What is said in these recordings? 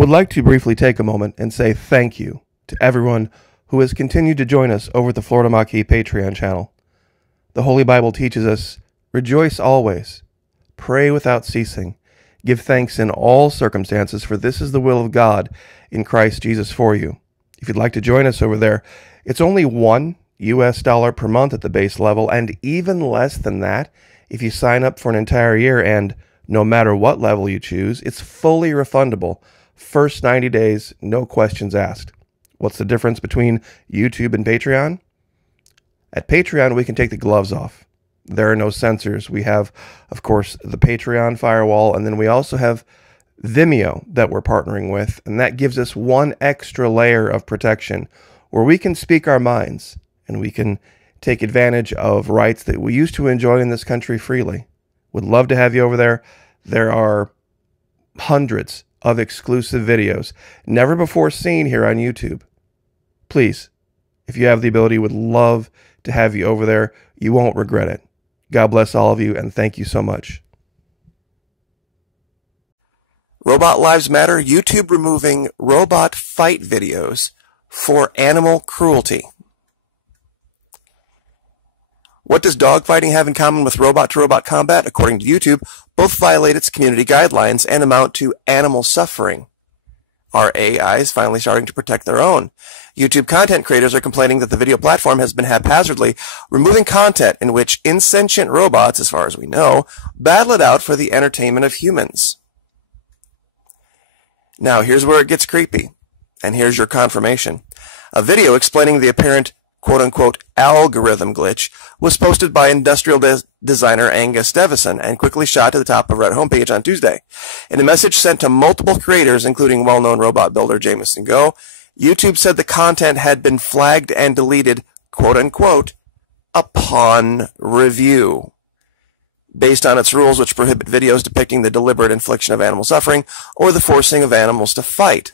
Would like to briefly take a moment and say thank you to everyone who has continued to join us over at the Florida Maquis Patreon channel. The Holy Bible teaches us, rejoice always, pray without ceasing, give thanks in all circumstances, for this is the will of God in Christ Jesus for you. If you'd like to join us over there, it's only $1 per month at the base level, and even less than that if you sign up for an entire year, and no matter what level you choose, it's fully refundable. First 90 days, no questions asked. What's the difference between YouTube and Patreon? At Patreon, we can take the gloves off. There are no censors. We have, of course, the Patreon firewall, and then we also have Vimeo that we're partnering with, and that gives us one extra layer of protection where we can speak our minds and we can take advantage of rights that we used to enjoy in this country freely. Would love to have you over there. There are hundreds of exclusive videos never before seen here on YouTube. Please, if you have the ability, would love to have you over there. You won't regret it. God bless all of you, and thank you so much. Robot Lives Matter, YouTube removing robot fight videos for animal cruelty. What does dogfighting have in common with robot-to-robot combat? According to YouTube, both violate its community guidelines and amount to animal suffering. Are AIs finally starting to protect their own? YouTube content creators are complaining that the video platform has been haphazardly removing content in which insentient robots, as far as we know, battle it out for the entertainment of humans. Now, here's where it gets creepy, and here's your confirmation. A video explaining the apparent quote-unquote algorithm glitch was posted by industrial designer Angus Devison and quickly shot to the top of Reddit homepage on Tuesday. In a message sent to multiple creators, including well-known robot builder Jameson Go, YouTube said the content had been flagged and deleted, quote-unquote, upon review, based on its rules which prohibit videos depicting the deliberate infliction of animal suffering or the forcing of animals to fight.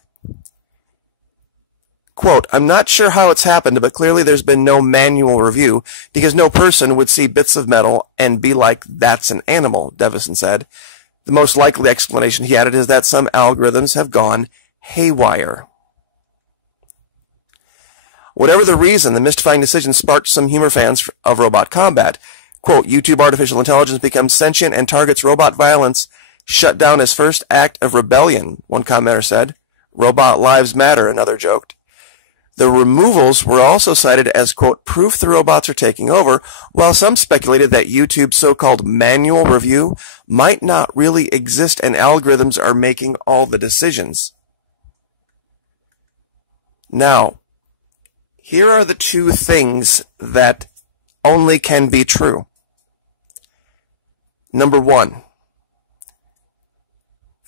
Quote, I'm not sure how it's happened, but clearly there's been no manual review because no person would see bits of metal and be like, that's an animal, Devison said. The most likely explanation, he added, is that some algorithms have gone haywire. Whatever the reason, the mystifying decision sparked some humor fans of robot combat. Quote, YouTube artificial intelligence becomes sentient and targets robot violence, shut down as first act of rebellion, one commenter said. Robot Lives Matter, another joked. The removals were also cited as, quote, proof the robots are taking over, while some speculated that YouTube's so-called manual review might not really exist and algorithms are making all the decisions. Now, here are the two things that only can be true. Number one,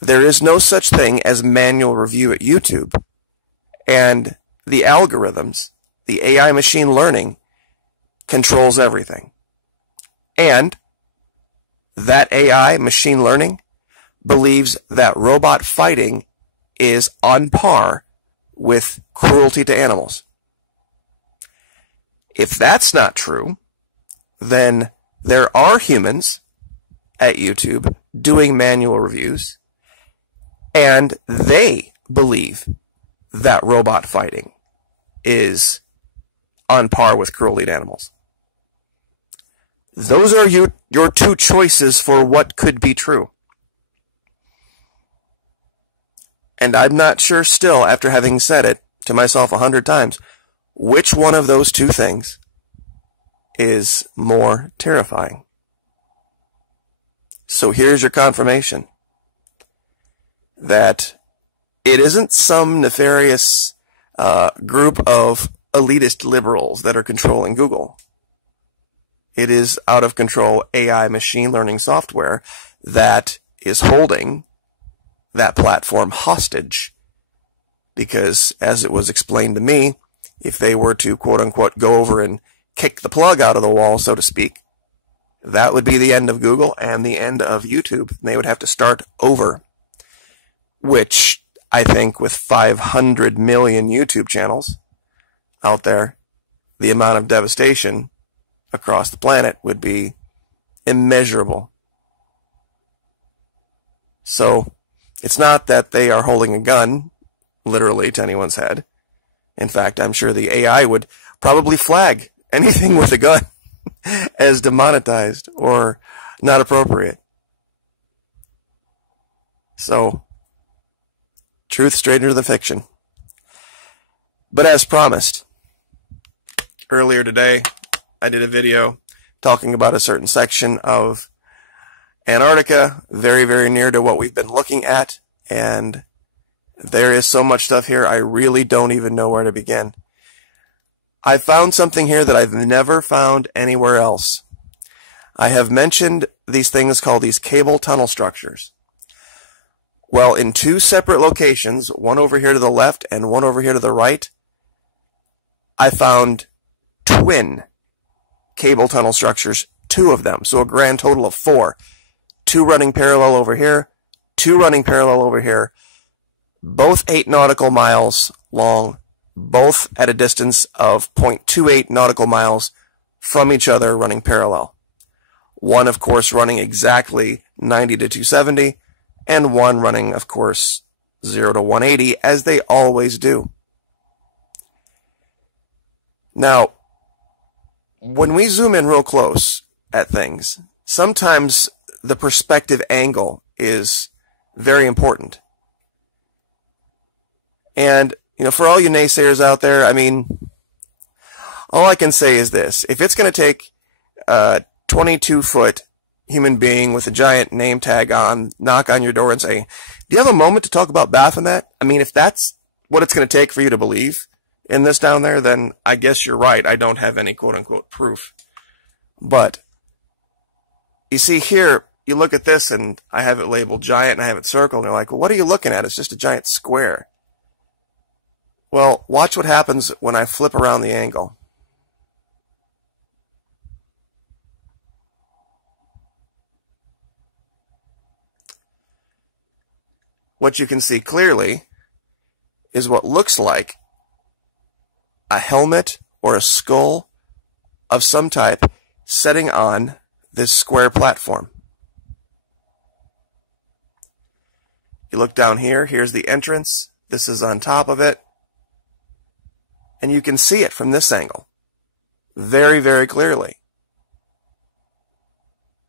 there is no such thing as manual review at YouTube, and the algorithms, the AI machine learning, controls everything. And that AI machine learning believes that robot fighting is on par with cruelty to animals. If that's not true, then there are humans at YouTube doing manual reviews, and they believe that robot fighting is on par with cruelty to animals. Those are your two choices for what could be true. And I'm not sure still, after having said it to myself 100 times, which one of those two things is more terrifying. So here's your confirmation that it isn't some nefarious group of elitist liberals that are controlling Google. It is out of control AI machine learning software that is holding that platform hostage. Because, as it was explained to me, if they were to, quote-unquote, go over and kick the plug out of the wall, so to speak, that would be the end of Google and the end of YouTube. They would have to start over, which I think with 500 million YouTube channels out there, the amount of devastation across the planet would be immeasurable. So It's not that they are holding a gun, literally, to anyone's head. In fact, I'm sure the AI would probably flag anything with a gun as demonetized or not appropriate. So, truth stranger than fiction. But as promised, earlier today, I did a video talking about a certain section of Antarctica, very, very near to what we've been looking at, and there is so much stuff here, I really don't even know where to begin. I found something here that I've never found anywhere else. I have mentioned these things called these cable tunnel structures. Well, in two separate locations, one over here to the left and one over here to the right, I found twin cable tunnel structures, two of them, so a grand total of 4. 2 running parallel over here, 2 running parallel over here, both 8 nautical miles long, both at a distance of 0.28 nautical miles from each other running parallel. One, of course, running exactly 90 to 270, and one running, of course, 0 to 180, as they always do. Now, when we zoom in real close at things, sometimes the perspective angle is very important. And, for all you naysayers out there, I mean, all I can say is this. If it's going to take a 22-foot human being with a giant name tag on, knock on your door and say, do you have a moment to talk about Baphomet? I mean, if that's what it's going to take for you to believe in this down there, then I guess you're right. I don't have any quote-unquote proof. But, you see here, you look at this, and I have it labeled giant, and I have it circled, and you're like, well, what are you looking at? It's just a giant square. Well, watch what happens when I flip around the angle. What you can see clearly is what looks like a helmet or a skull of some type setting on this square platform. You look down here, here's the entrance, this is on top of it, and you can see it from this angle very, very clearly.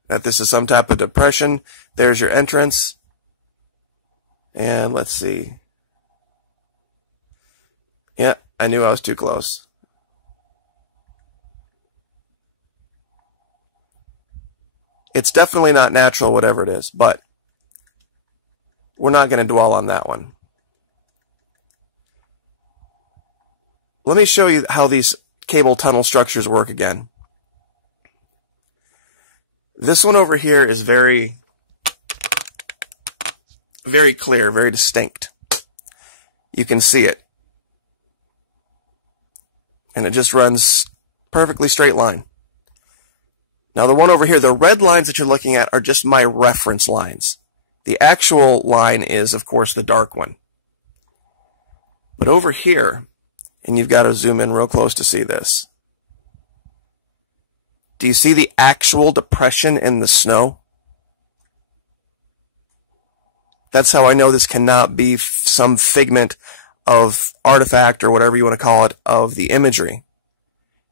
That this is some type of depression. There's your entrance. And let's see. Yeah, I knew I was too close. It's definitely not natural, whatever it is, but we're not going to dwell on that one. Let me show you how these cable tunnel structures work again. This one over here is very clear, very distinct. You can see it. And it just runs perfectly straight line. Now the one over here, the red lines that you're looking at are just my reference lines. The actual line is, of course, the dark one. But over here, and you've got to zoom in real close to see this. Do you see the actual depression in the snow? That's how I know this cannot be some figment of artifact or whatever you want to call it of the imagery.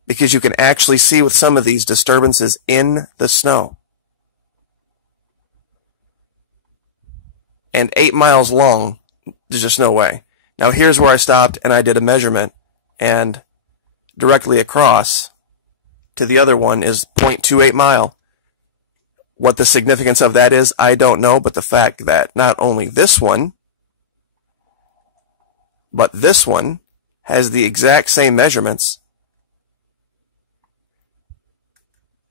Because you can actually see with some of these disturbances in the snow. And 8 miles long, there's just no way. Now here's where I stopped and I did a measurement, and directly across to the other one is 0.28 mile. What the significance of that is, I don't know, but the fact that not only this one, but this one has the exact same measurements,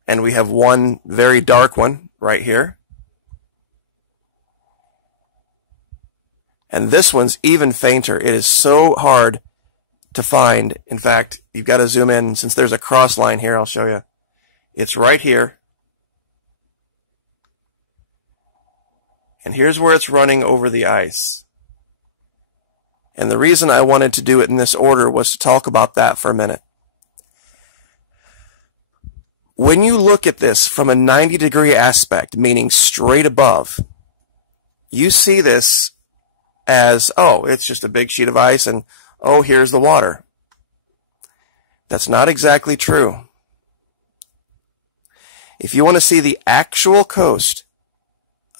and we have one very dark one right here, and this one's even fainter. It is so hard to find. In fact, you've got to zoom in. Since there's a cross line here, I'll show you. It's right here. And here's where it's running over the ice. And the reason I wanted to do it in this order was to talk about that for a minute. When you look at this from a 90-degree aspect, meaning straight above, you see this as, oh, it's just a big sheet of ice and, oh, here's the water. That's not exactly true. If you want to see the actual coast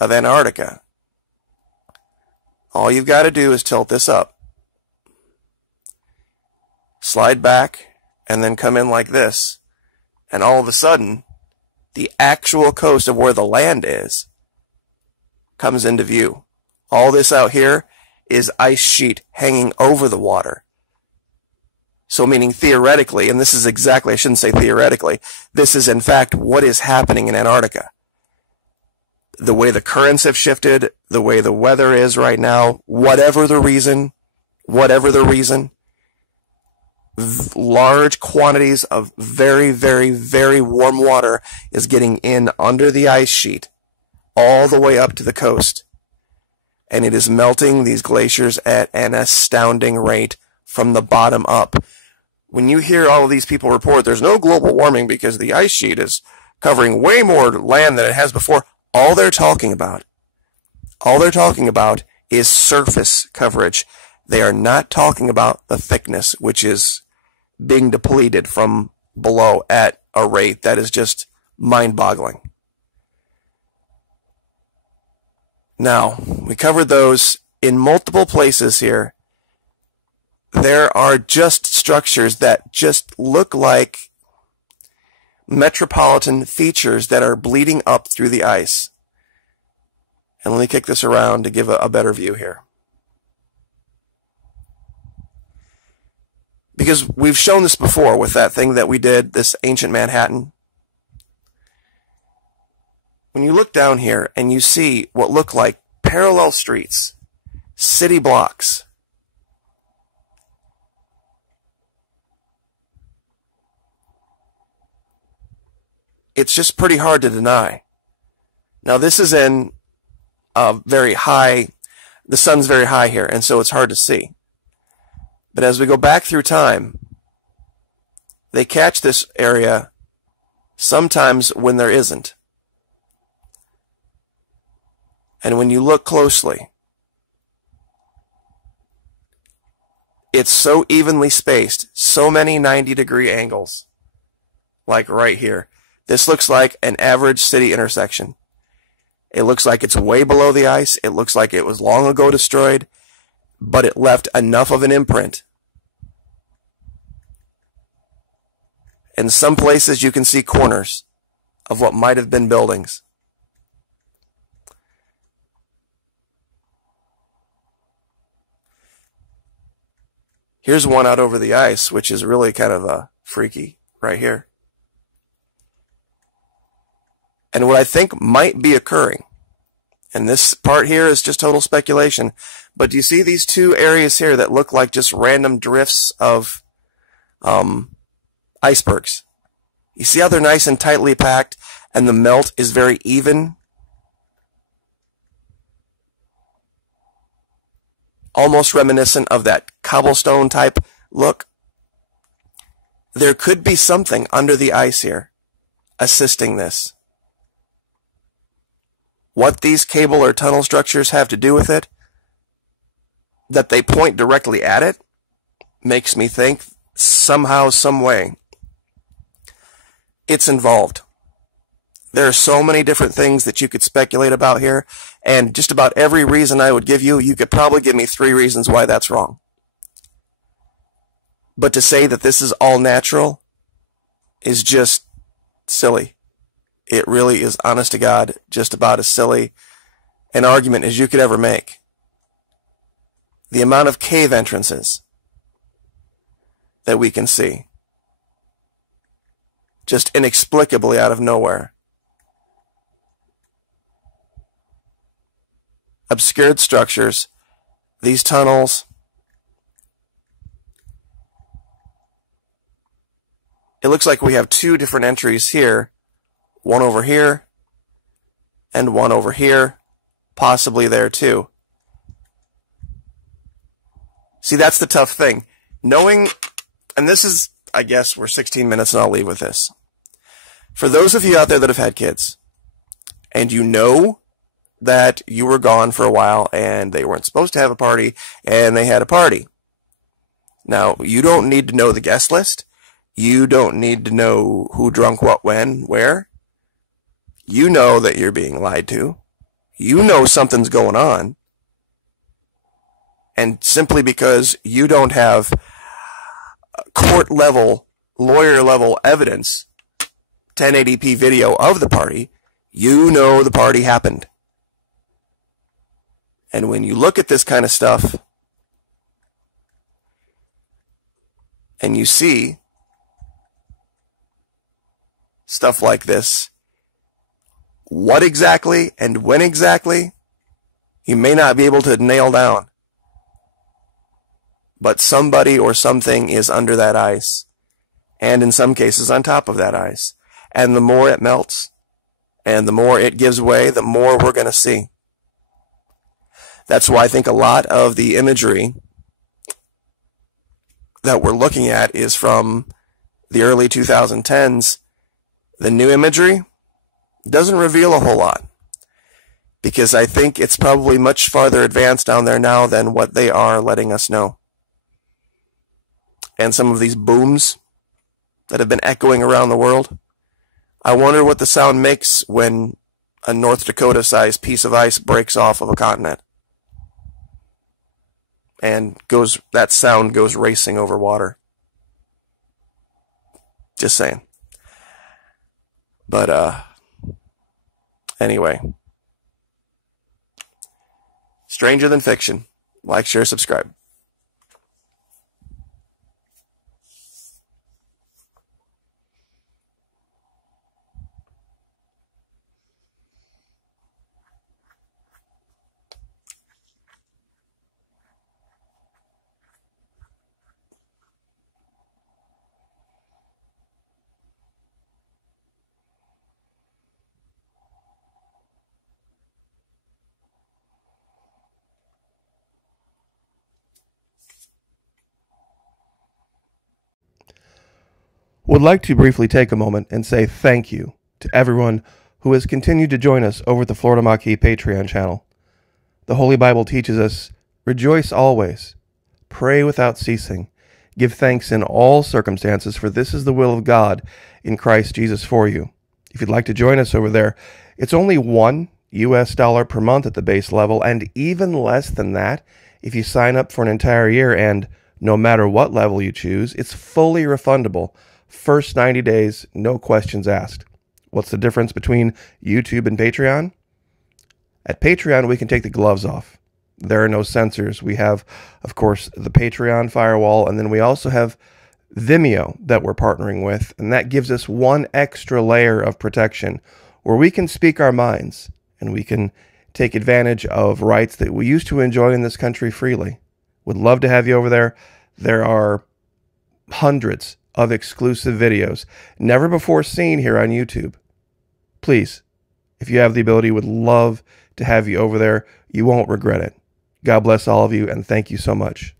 of Antarctica, all you've got to do is tilt this up, slide back, and then come in like this, and all of a sudden, the actual coast of where the land is comes into view. All this out here is ice sheet hanging over the water. So meaning theoretically, and this is exactly, I shouldn't say theoretically, this is in fact what is happening in Antarctica. The way the currents have shifted, the way the weather is right now, whatever the reason, large quantities of very, very, very warm water is getting in under the ice sheet all the way up to the coast. And it is melting these glaciers at an astounding rate from the bottom up. When you hear all of these people report there's no global warming because the ice sheet is covering way more land than it has before, all they're talking about is surface coverage. They are not talking about the thickness, which is being depleted from below at a rate that is just mind-boggling. Now, we covered those in multiple places here. There are just structures that just look like metropolitan features that are bleeding up through the ice. And let me kick this around to give a better view here. Because we've shown this before with that thing that we did, this ancient Manhattan. When you look down here and you see what look like parallel streets, city blocks, it's just pretty hard to deny. Now this is in a very high, the sun's very high here, and so it's hard to see. But as we go back through time, they catch this area sometimes when there isn't. And when you look closely, it's so evenly spaced, so many 90-degree angles, like right here. This looks like an average city intersection. It looks like it's way below the ice. It looks like it was long ago destroyed, but it left enough of an imprint. In some places, you can see corners of what might have been buildings. Here's one out over the ice, which is really kind of freaky right here. And what I think might be occurring, and this part here is just total speculation, but do you see these two areas here that look like just random drifts of icebergs? You see how they're nice and tightly packed and the melt is very even? Almost reminiscent of that cobblestone type look. There could be something under the ice here assisting this. What these cable or tunnel structures have to do with it, that they point directly at it, makes me think somehow, some way, it's involved. There are so many different things that you could speculate about here, and just about every reason I would give you, you could probably give me 3 reasons why that's wrong. But to say that this is all natural is just silly. It really is, honest to God, just about as silly an argument as you could ever make. The amount of cave entrances that we can see, just inexplicably out of nowhere. Obscured structures, these tunnels. It looks like we have 2 different entries here. One over here, and one over here, possibly there too. See, that's the tough thing. Knowing, and this is, I guess, we're 16 minutes and I'll leave with this. For those of you out there that have had kids, and you know that you were gone for a while and they weren't supposed to have a party and they had a party. Now, you don't need to know the guest list. You don't need to know who drunk what, when, where. You know that you're being lied to. You know something's going on. And simply because you don't have court-level, lawyer-level evidence, 1080p video of the party, you know the party happened. And when you look at this kind of stuff, and you see stuff like this, what exactly and when exactly, you may not be able to nail down. But somebody or something is under that ice, and in some cases on top of that ice. And the more it melts, and the more it gives way, the more we're going to see. That's why I think a lot of the imagery that we're looking at is from the early 2010s. The new imagery doesn't reveal a whole lot, because I think it's probably much farther advanced down there now than what they are letting us know. And some of these booms that have been echoing around the world, I wonder what the sound makes when a North Dakota-sized piece of ice breaks off of a continent. And that sound goes racing over water. Just saying. But, anyway. Stranger than fiction. Like, share, subscribe. Would like to briefly take a moment and say thank you to everyone who has continued to join us over at the Florida Maquis Patreon channel. The Holy Bible teaches us, rejoice always, pray without ceasing, give thanks in all circumstances, for this is the will of God in Christ Jesus for you. If you'd like to join us over there, it's only $1 per month at the base level, and even less than that if you sign up for an entire year, and no matter what level you choose, it's fully refundable. First 90 days, no questions asked. What's the difference between YouTube and Patreon? At Patreon, we can take the gloves off. There are no censors. We have, of course, the Patreon firewall, and then we also have Vimeo that we're partnering with, and that gives us one extra layer of protection where we can speak our minds, and we can take advantage of rights that we used to enjoy in this country freely. Would love to have you over there. There are hundreds of exclusive videos, never before seen here on YouTube. Please, if you have the ability, would love to have you over there. You won't regret it. God bless all of you, and thank you so much.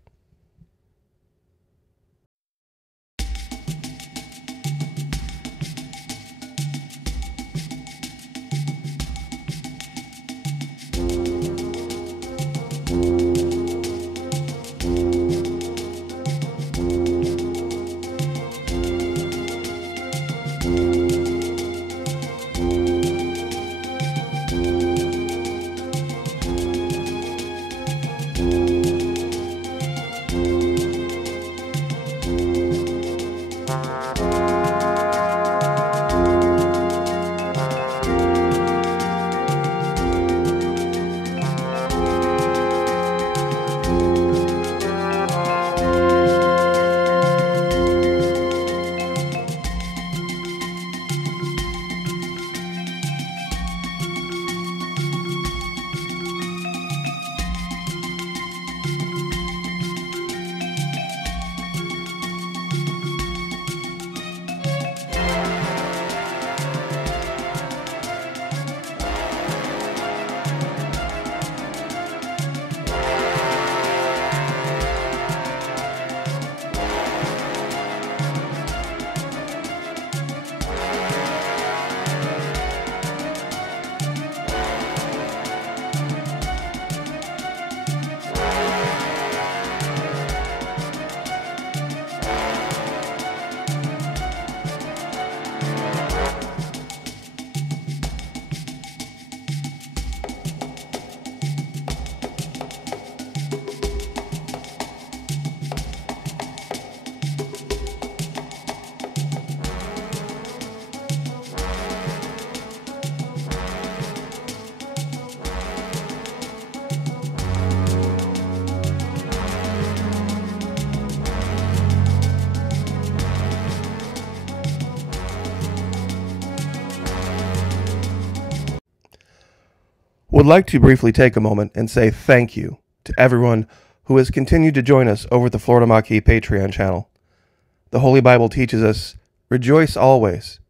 would like to briefly take a moment and say thank you to everyone who has continued to join us over at the Florida Maquis Patreon channel. The Holy Bible teaches us, rejoice always,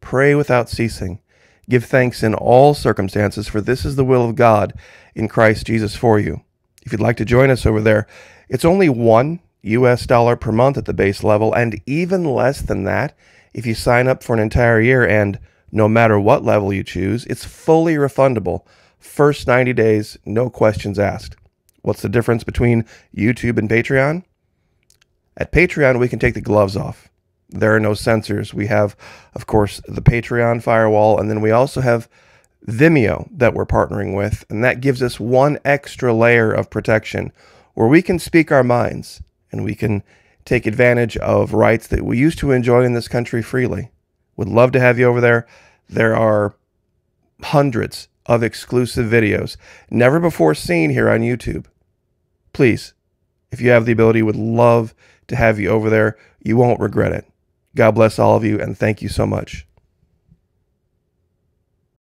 pray without ceasing, give thanks in all circumstances, for this is the will of God in Christ Jesus for you. If you'd like to join us over there, it's only $1 per month at the base level, and even less than that if you sign up for an entire year, and no matter what level you choose, it's fully refundable. First 90 days, no questions asked. What's the difference between YouTube and Patreon? At Patreon, we can take the gloves off. There are no censors. We have, of course, the Patreon firewall, and then we also have Vimeo that we're partnering with, and that gives us one extra layer of protection where we can speak our minds and we can take advantage of rights that we used to enjoy in this country freely. Would love to have you over there. There are hundreds of exclusive videos never before seen here on YouTube. Please, if you have the ability, would love to have you over there. You won't regret it. God bless all of you, and thank you so much.